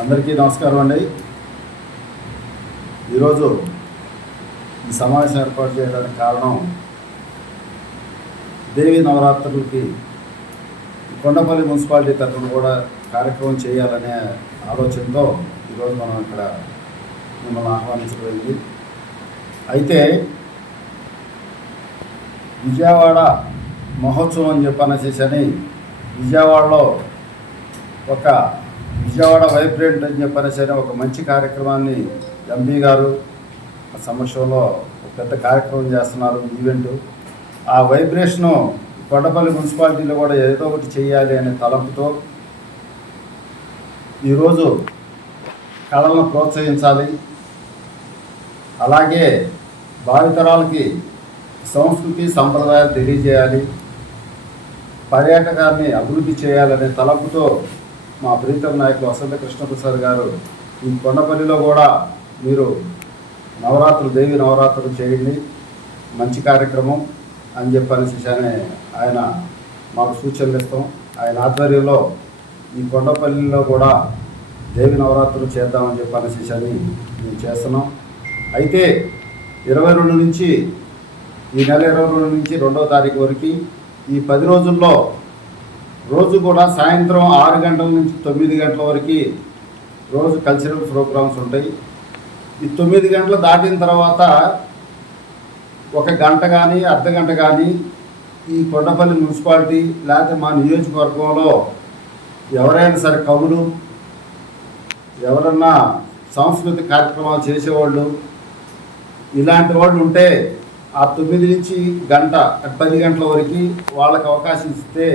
అందరికీ నమస్కారం అండి. ఈరోజు ఈ సమావేశం ఏర్పాటు చేయడానికి కారణం దేవి నవరాత్రులకి కొండపల్లి మున్సిపాలిటీ తరఫున కూడా కార్యక్రమం చేయాలనే ఆలోచనతో ఈరోజు మనం ఇక్కడ మిమ్మల్ని ఆహ్వానించబడింది. అయితే విజయవాడ మహోత్సవం అని చెప్పనేసి అని విజయవాడలో ఒక విజయవాడ వైబ్రెంట్ అని చెప్పనేసి ఒక మంచి కార్యక్రమాన్ని ఎంపీ గారు సమక్షంలో ఒక పెద్ద కార్యక్రమం చేస్తున్నారు ఈవెంట్. ఆ వైబ్రేషను కొండపల్లి మున్సిపాలిటీలో కూడా ఏదో ఒకటి చేయాలి అనే తలంపుతో ఈరోజు కళలను ప్రోత్సహించాలి. అలాగే భావితరాలకి సంస్కృతి సంప్రదాయాలు తెలియజేయాలి. పర్యాటకాన్ని అభివృద్ధి చేయాలనే తలంపుతో మా ప్రీతం నాయకులు వసంత కృష్ణప్రసాద్ గారు ఈ కొండపల్లిలో కూడా మీరు నవరాత్రులు దేవి నవరాత్రులు చేయండి. మంచి కార్యక్రమం అని చెప్పనేసి అని ఆయన మాకు సూచనలు ఇస్తాం. ఆయన ఆధ్వర్యంలో ఈ కొండపల్లిలో కూడా దేవి నవరాత్రులు చేద్దామని చెప్పనేసి అని మేము చేస్తున్నాం. అయితే ఇరవై రెండు నుంచి ఈ నెల ఇరవై రెండు నుంచి రెండవ తారీఖు వరకు ఈ పది రోజుల్లో రోజు కూడా సాయంత్రం ఆరు గంటల నుంచి తొమ్మిది గంటల వరకు రోజు కల్చరల్ ప్రోగ్రామ్స్ ఉంటాయి. ఈ తొమ్మిది గంటలు దాటిన తర్వాత ఒక గంట కానీ అర్ధ గంట కానీ ఈ కొండపల్లి మున్సిపాలిటీ లేకపోతే మా నియోజకవర్గంలో ఎవరైనా సరే కవులు ఎవరన్నా సాంస్కృతిక కార్యక్రమాలు చేసేవాళ్ళు ఇలాంటి వాళ్ళు ఉంటే ఆ తొమ్మిది నుంచి గంట పది గంటల వరకు వాళ్ళకి అవకాశం ఇస్తే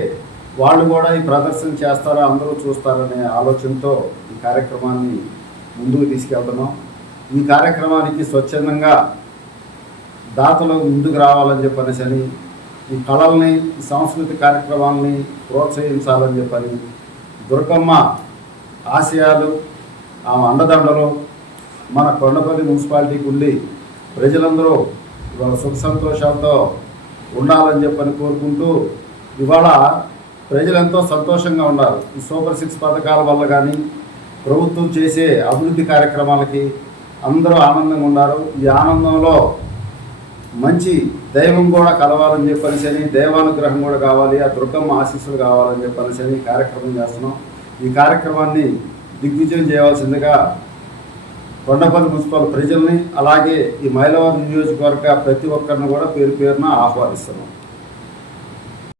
వాళ్ళు కూడా ఈ ప్రదర్శన చేస్తారా అందరూ చూస్తారనే ఆలోచనతో ఈ కార్యక్రమాన్ని ముందుకు తీసుకెళ్తున్నాం. ఈ కార్యక్రమానికి స్వచ్ఛందంగా దాతలు ముందుకు రావాలని చెప్పనేసి అని ఈ కళల్ని ఈ సాంస్కృతిక కార్యక్రమాలని ప్రోత్సహించాలని చెప్పని దుర్గమ్మ ఆశయాలు ఆమె అండదండలు మన కొండపల్లి మున్సిపాలిటీకి ఉండి ప్రజలందరూ ఇవాళ సుఖ సంతోషాలతో ఉండాలని చెప్పని కోరుకుంటూ ఇవాళ ప్రజలు ఎంతో సంతోషంగా ఉన్నారు. ఈ సూపర్ సిక్స్ పథకాల వల్ల కానీ ప్రభుత్వం చేసే అభివృద్ధి కార్యక్రమాలకి అందరూ ఆనందంగా ఉన్నారు. ఈ ఆనందంలో మంచి దైవం కూడా కలవాలని చెప్పనేసి అని దైవానుగ్రహం కూడా కావాలి ఆ దుర్గమ్మ ఆశీస్సులు కావాలని చెప్పనేసి అని కార్యక్రమం చేస్తున్నాం. ఈ కార్యక్రమాన్ని దిగ్విజయం చేయవలసిందిగా కొండపల్లి మున్సిపల్ ప్రజల్ని అలాగే ఈ మైలవరం నియోజకవర్గ ప్రతి ఒక్కరిని కూడా పేరు పేరున ఆహ్వానిస్తున్నాం.